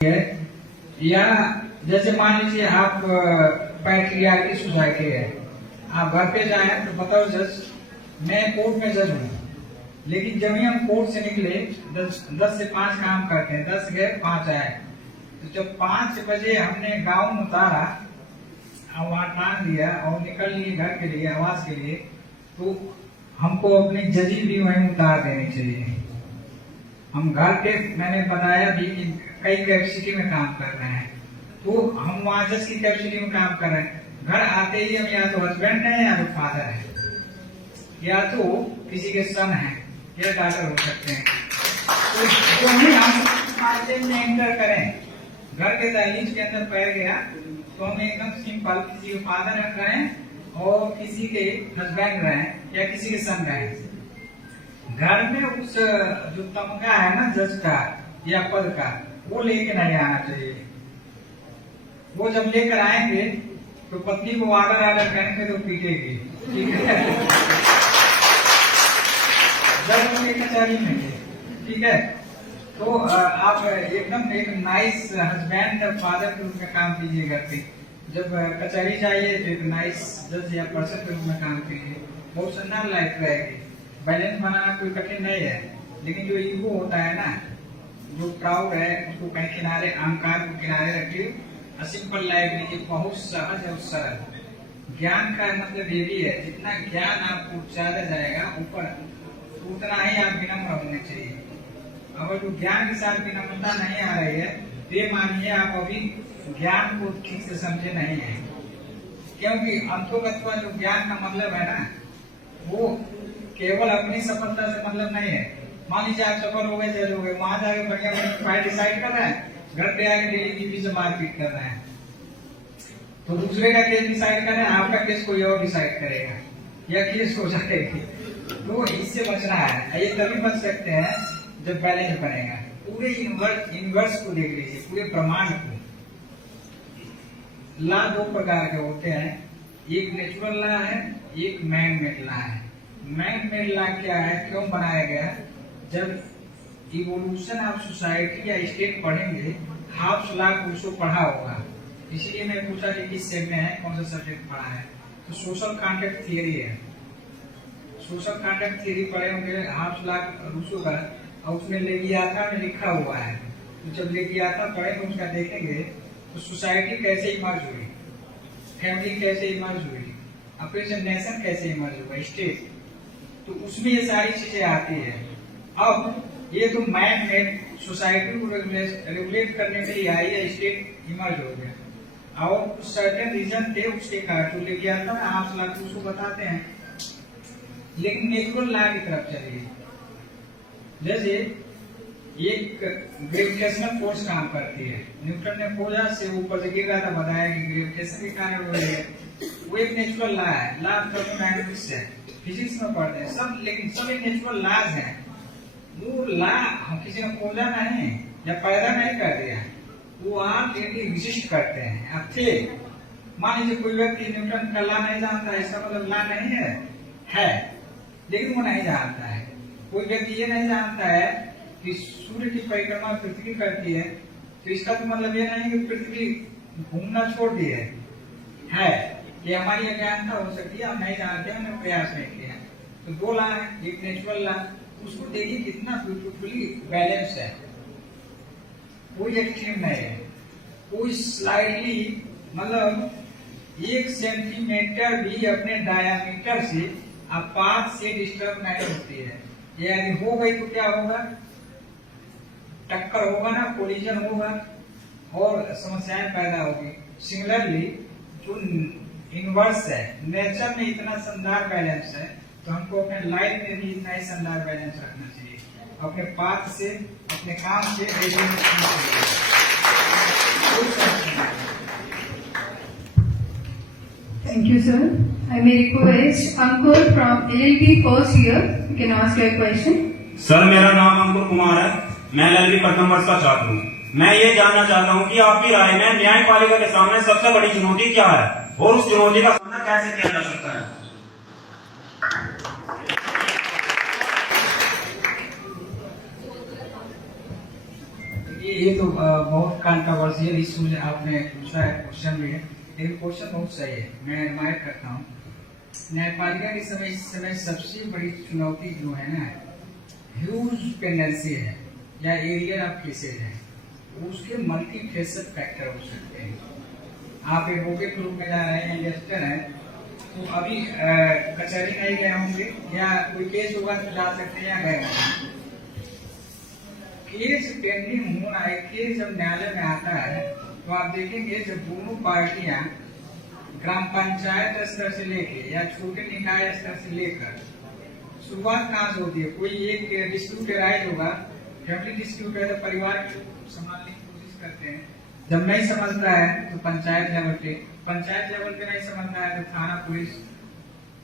है, या जैसे मान लीजिए आप पैट्रियार्की सोसाइटी है, आप घर पे जाए तो बताओ जज मैं कोर्ट में जज हूँ, लेकिन जब ही हम कोर्ट से निकले 10 से 5 काम करते हैं, 10 गए 5 आए, तो जब 5 बजे हमने गाँव में उतारा और वहाँ टांग दिया और निकल लिए घर के लिए आवाज के लिए, तो हमको अपनी जजी भी वहीं उतार देनी चाहिए। हम घर पे मैंने बताया भी कि कई कैपेसिटी में काम कर रहे हैं, तो हम वहाँ जज की कैपेसिटी में काम कर रहे हैं, घर आते ही हम या तो हस्बैंड है या तो फादर है या तो किसी के सन है या डॉटर हो सकते हैं, तो जो ही हम मार्जिन में एंटर करें, घर के दहलीज के अंदर पैर गया तो हम एकदम सिंपल किसी के फादर रहें और किसी के हस्बैंड रहें या किसी के सन रहें, घर में उस जो तमगा है ना जज का या पद का, वो लेके नहीं आना चाहिए। वो जब लेकर आएंगे तो पत्नी को आर्डर करेंगे तो पीटेगी, ठीक है। जज उनके कचहरी में, ठीक है। तो आप एकदम एक नाइस हस्बैंड फादर के रूप में काम कीजिए घर पे, जब कचहरी जाइए तो एक नाइस जज या पर्सन के रूप में काम कीजिए, बहुत सुंदर लाइफ रहेगी। बैलेंस बनाना कोई कठिन नहीं है, लेकिन जो ईगो होता है ना, जो प्राउड है, उसको कहीं किनारे, अहंकार को किनारे रखिए, सिंपल लाइफ लीजिए, बहुत सहज और सरल। ज्ञान का मतलब ये भी है, जितना ज्ञान आपको ज्यादा जाएगा ऊपर, उतना ही आप विनम्र होने चाहिए। अगर जो ज्ञान के साथ विनम्रता नहीं आ रही है तो ये मानिए आप अभी ज्ञान को ठीक से समझे नहीं है, क्योंकि अंतोगत्वा जो ज्ञान का मतलब है ना, वो केवल अपनी सफलता से मतलब नहीं है। मान लीजिए आप सफल हो गए, जज हो गए, वहां जाके बढ़िया फाइल डिसाइड कर रहे हैं, घर पे आके डेली बीवी से मारपीट कर रहे हैं, तो दूसरे का केस डिसाइड कर रहे हैं, आपका केस कोई और डिसाइड करेगा या केस हो जाएगी। तो इससे बचना है, ये तभी बच सकते हैं जब बैलेंस बनेगा। पूरे यूनिवर्स को देख लीजिए, पूरे ब्रह्मांड को। लॉ 2 प्रकार के होते हैं, एक नेचुरल लॉ है, एक मैन मेड लॉ है। मैन मेड लॉ क्या है, क्यों बनाया गया? जब इवोल्यूशन ऑफ सोसाइटी या स्टेट पढ़ेंगे, हाफ लॉ को पढ़ा होगा, इसलिए मैं पूछा कि किस सेट में है, कौन सा सब्जेक्ट पढ़ा है, तो सोशल कॉन्ट्रैक्ट थियरी है। सोशल कॉन्ट्रैक्ट थियरी पढ़े होंगे, हाफ लॉ रूसो का, और उसमें लेवियाथा में लिखा हुआ है। तो जब लेवियाथा पढ़ेंगे उसका देखेंगे तो सोसाइटी कैसे इमर्ज हुई, फैमिली कैसे इमर्ज हुई, अपने से नेशन कैसे इमर्ज हुआ, स्टेट, तो उसमें ये सारी चीजें आती है। अब ये तो मैन मेड सोसाइटी को रेगुलेट करने के लिए आई है, स्टेट इमर्ज हो गया और कुछ सर्टेन रीजन थे उसके कारण, तो लेवियाथा में हाफ लॉ उसको बताते हैं। लेकिन नेचुरल लॉ की तरफ चलिए, जैसे एक ग्रेविटेशनल फोर्स काम करती है, न्यूटन ने खोजा से ऊपर से गिर रहा था, बताया कि ग्रेविटेशन के कारण हो रही है, वो एक नेचुरल लॉ है। लॉ ऑफ थर्मोडायनामिक्स है, फिजिक्स में पढ़ते हैं सब, लेकिन सब एक नेचुरल लॉज हैं। वो लॉ हम किसी ने खोजा नहीं या पैदा नहीं कर दिया, वो आप एग्जिस्ट करते हैं। अब थे, मान लीजिए कोई व्यक्ति न्यूटन का लॉ नहीं जानता है, इसका मतलब लॉ नहीं है, लेकिन वो नहीं जानता है। कोई व्यक्ति ये नहीं जानता है कि सूर्य की परिक्रमा पृथ्वी करती है, तो इसका तो मतलब ये नहीं कि पृथ्वी घूमना छोड़ दी है, ये हमारी अज्ञानता हो सकती है, हम नहीं जानते, हमने प्रयास नहीं किया। तो 2 लॉ है, एक नेचुरल लॉ, उसको देखिए कितना ब्यूटीफुली बैलेंस है, कोई एक्सट्रीम नहीं है, कोई स्लाइडली मतलब 1 सेंटीमीटर भी अपने डायामीटर से पाथ से डिस्टर्ब नहीं होती है। यदि हो गई तो क्या होगा, टक्कर होगा ना, कोलिजन होगा और समस्याएं पैदा होगी। सिमिलरली जो इनवर्स है, नेचर में इतना शानदार बैलेंस है, तो हमको अपने लाइफ में भी इतना ही शानदार बैलेंस रखना चाहिए, अपने पाथ से, अपने काम से Thank you, sir. I may request Ankur from LLB first year. You can ask your question. Sir, मेरा नाम अंकुर कुमार है, मैं LLB प्रथम वर्ष का छात्र हूँ। मैं ये जानना चाहता हूँ कि आपकी राय में न्यायपालिका के सामने सबसे बड़ी चुनौती क्या है और उस चुनौती का सामना कैसे किया जा सकता है? ये तो बहुत कंट्रोवर्शियल इशू आपने पूछा है, क्वेश्चन भी है, लेकिन क्वेश्चन बहुत सही है, मैं एडमायर करता हूँ। न्यायपालिका के समय इस समय सबसे बड़ी चुनौती जो है ना, ह्यूज पेंडेंसी है या एरिया ऑफ केसेज है, उसके मल्टी फेसेट फैक्टर हो सकते हैं। आप एडवोकेट रूप में जा रहे हैं, इन्वेस्टर हैं, तो अभी कचहरी नहीं गए होंगे या कोई केस होगा तो जा सकते हैं या गए होंगे। केस पेंडिंग होना है, केस जब न्यायालय में आता है तो आप देखेंगे जब दोनों पार्टियां ग्राम पंचायत स्तर से लेके या छोटे निकाय स्तर से लेकर शुरुआत कहाँ से होती है, कोई एक डिस्प्यूट राइज होगा, फैमिली डिस्प्यूट है तो परिवार को संभालने की कोशिश करते हैं, जब नहीं समझता है तो पंचायत लेवल पे नहीं समझता है तो थाना पुलिस,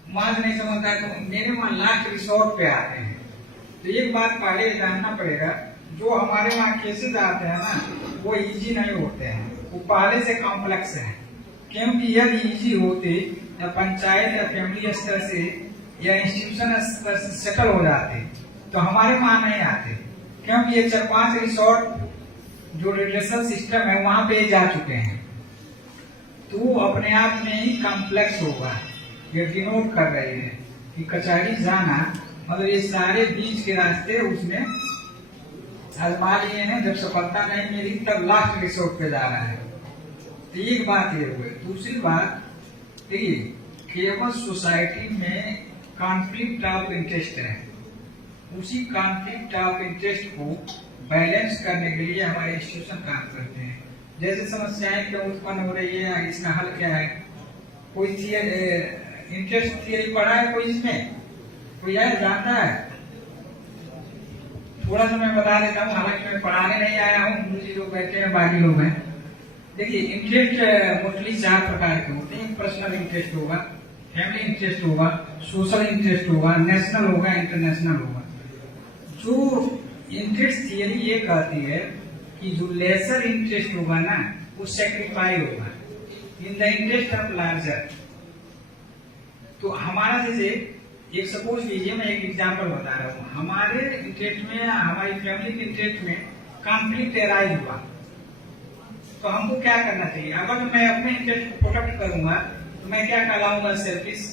वहां से नहीं समझता है तो मेरे वहां लास्ट रिसोर्ट पे आते हैं। तो एक बात पहले जानना पड़ेगा, जो हमारे वहाँ केसेस आते हैं ना वो इजी नहीं होते हैं, वो पहले से कॉम्प्लेक्स है, क्योंकि यदि इजी होते या पंचायत या फैमिली स्तर से या इंस्टीट्यूशन स्तर से सेटल हो जाते तो हमारे वहाँ नहीं आते, क्योंकि ये 4-5 रिसोर्ट जो रिलेशन सिस्टम है वहां पे जा चुके हैं, तो वो अपने आप में ही कॉम्प्लेक्स होगा। ये डिनोट कर रही है कि कचहरी जाना मतलब ये सारे बीच के रास्ते उसने आजमा लिए हैं, जब सफलता नहीं मिली तब लास्ट रिसोर्ट पे जा रहा है। तो एक बात ये हुई। दूसरी बात देखिए, केवल सोसाइटी में कॉन्फ्लिक्ट ऑफ इंटरेस्ट है, उसी कॉन्फ्लिक्ट ऑफ इंटरेस्ट को बैलेंस करने के लिए हमारे इंस्टीट्यूशन काम करते हैं। जैसे समस्याएं क्यों उत्पन्न हो रही है, इसका हल क्या है, कोई इंटरेस्ट थियरी पढ़ा है कोई, इसमें कोई यार जानता है? थोड़ा सा मैं बता देता हूँ, हालांकि मैं पढ़ाने नहीं आया हूँ, मुझे लोग बैठे हैं बाकी लोग हैं। देखिए इंटरेस्ट मोस्टली 4 प्रकार के होते हैं। पर्सनल इंटरेस्ट होगा, फैमिली इंटरेस्ट होगा, सोशल इंटरेस्ट होगा, नेशनल होगा, इंटरनेशनल होगा। जो इंटरेस्ट थियरी ये कहती है कि जो लेसर इंटरेस्ट होगा ना वो सेक्रीफाई होगा इन द इंटरेस्ट ऑफ लार्जर। तो हमारा जैसे एक सपोज लीजिए, मैं एक एग्जांपल बता रहा हूँ, हमारे इंटरेस्ट में, हमारी फैमिली के इंटरेस्ट में कॉन्फ्लिक्ट एराइज हुआ तो हमको क्या करना चाहिए? अगर मैं अपने इंटरेस्ट को प्रोटेक्ट करूंगा तो मैं क्या कहलाऊंगा? सेल्फिश।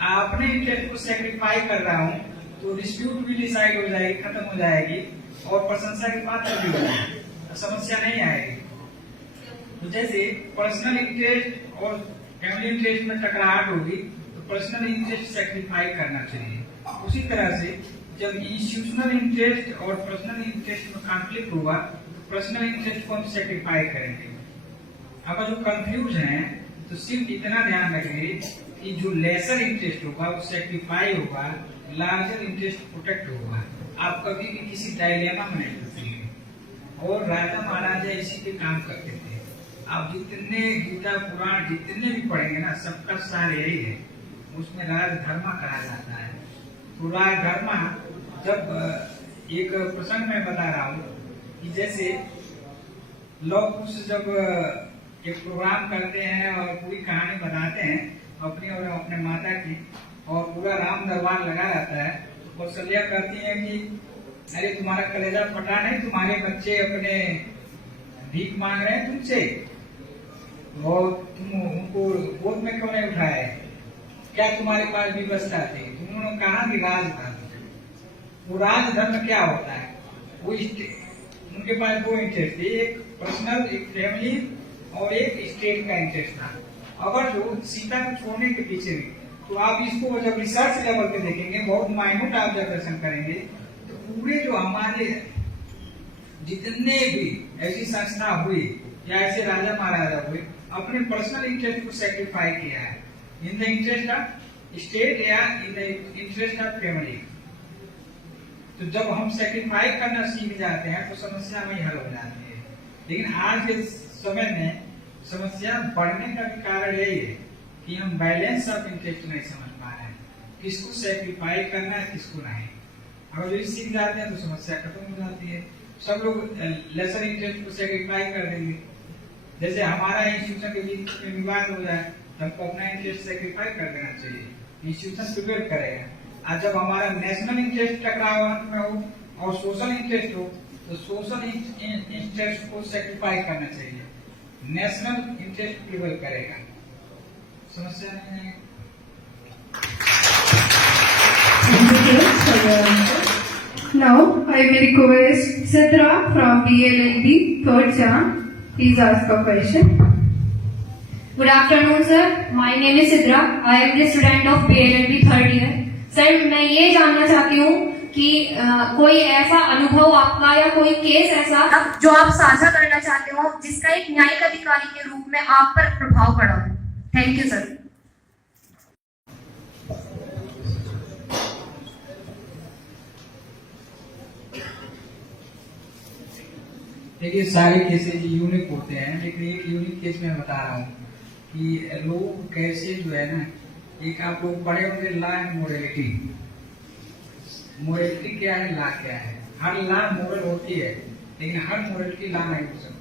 अपने इंटरेस्ट को सेक्रीफाई कर रहा हूँ तो डिस्प्यूट भी डिसाइड हो जाएगी, खत्म हो जाएगी और प्रशंसा की बात भी हो जाएगी, समस्या नहीं आएगी। तो जैसे पर्सनल इंटरेस्ट और फैमिली इंटरेस्ट में टकराहट होगी तो पर्सनल इंटरेस्ट सेक्रीफाई करना चाहिए। उसी तरह से जब इंस्टीट्यूशनल इंटरेस्ट और पर्सनल इंटरेस्ट में कॉन्फ्लिक्ट होगा तो पर्सनल इंटरेस्ट को हम सेक्रीफाई करेंगे। अगर जो कंफ्यूज हैं तो सिर्फ इतना ध्यान रखेंगे कि जो लेसर इंटरेस्ट होगा वो सेक्रीफाई होगा, लार्जर इंटरेस्ट प्रोटेक्ट होगा। आप कभी भी किसी डायलेमा में नहीं फंसेंगे। और राजा महाराजा इसी पे काम करते थे। आप जितने गीता पुराण जितने भी पढ़ेंगे ना, सबका सार यही है, उसमें राजधर्मा कहा जाता है। तो राजधर्मा, जब एक प्रसंग में बता रहा हूँ कि जैसे लोग कुछ जब एक प्रोग्राम करते हैं और पूरी कहानी बताते हैं अपनी और अपने माता की, और पूरा राम दरबार लगा रहता है, कौशल्या कहती है कि अरे तुम्हारा कलेजा फटा नहीं, तुम्हारे बच्चे अपने भीख मांग रहे हैं तुमसे, और तुम उनको गोद में क्यों नहीं उठाए? क्या तुम्हारे पास व्यवस्था थी? तुमने कहा कि राजधर्म। वो राजधर्म क्या होता है? वो उनके पास 2 इंटरेस्ट थे, एक पर्सनल, एक फैमिली और एक स्टेट का इंटरेस्ट था। अगर जो सीता को छोड़ने के पीछे भी, तो आप इसको जब रिसर्च लेवल पे देखेंगे, बहुत माइन्यूट ऑब्जर्वेशन करेंगे, तो पूरे जो हमारे जितने भी ऐसी संस्था हुई या ऐसे राजा महाराजा हुए, अपने पर्सनल इंटरेस्ट को सेक्रीफाई किया है in the interest of state या in the interest of family. तो जब हम सेक्रीफाई करना सीख जाते हैं तो समस्या वही हल हो जाती है। लेकिन आज के समय में समस्या बढ़ने का भी कारण यही है कि हम बैलेंस ऑफ इंटरेस्ट नहीं समझ पा रहे हैं, किसको सेक्रीफाई करना है, किसको नहीं। अगर जो सीख जाते हैं तो समस्या खत्म हो जाती है। सब लोग लेसर इंटरेस्ट को सेक्रीफाई कर देंगे। जैसे हमारा इंस्टीट्यूशन के बीच में विवाद हो जाए तो हमको अपना इंटरेस्ट सेक्रीफाई कर देना चाहिए, इंस्टीट्यूशन प्रिपेयर करेगा। और जब हमारा नेशनल इंटरेस्ट टकराव में हो और सोशल इंटरेस्ट हो तो सोशल इंटरेस्ट को सेक्रीफाई करना चाहिए, नेशनल इंटरेस्ट प्रिवेल करेगा। समस्या नहीं है। Thank you for your answer. Now, I may request Sidra from DLLB, third Jan. Please ask a question. Good afternoon, sir. My name is Sidra. I am the student of PLLB third year. Sir, मैं ये जानना चाहती हूँ कि कोई ऐसा अनुभव आपका या कोई केस ऐसा जो आप साझा करना चाहते हो जिसका एक न्यायिक अधिकारी के रूप में आप पर प्रभाव पड़ा हो। Thank you sir. देखिए, सारे केसेज यूनिक होते हैं, लेकिन एक यूनिक केस में बता रहा हूँ कि लोग कैसे जो है ना, एक आप लोग पढ़े होंगे लॉ एंड मोरलिटी। मोरलिटी क्या है, लॉ क्या है। हर लॉ मोरल होती है, लेकिन हर मोरलिटी लॉ नहीं हो सकती।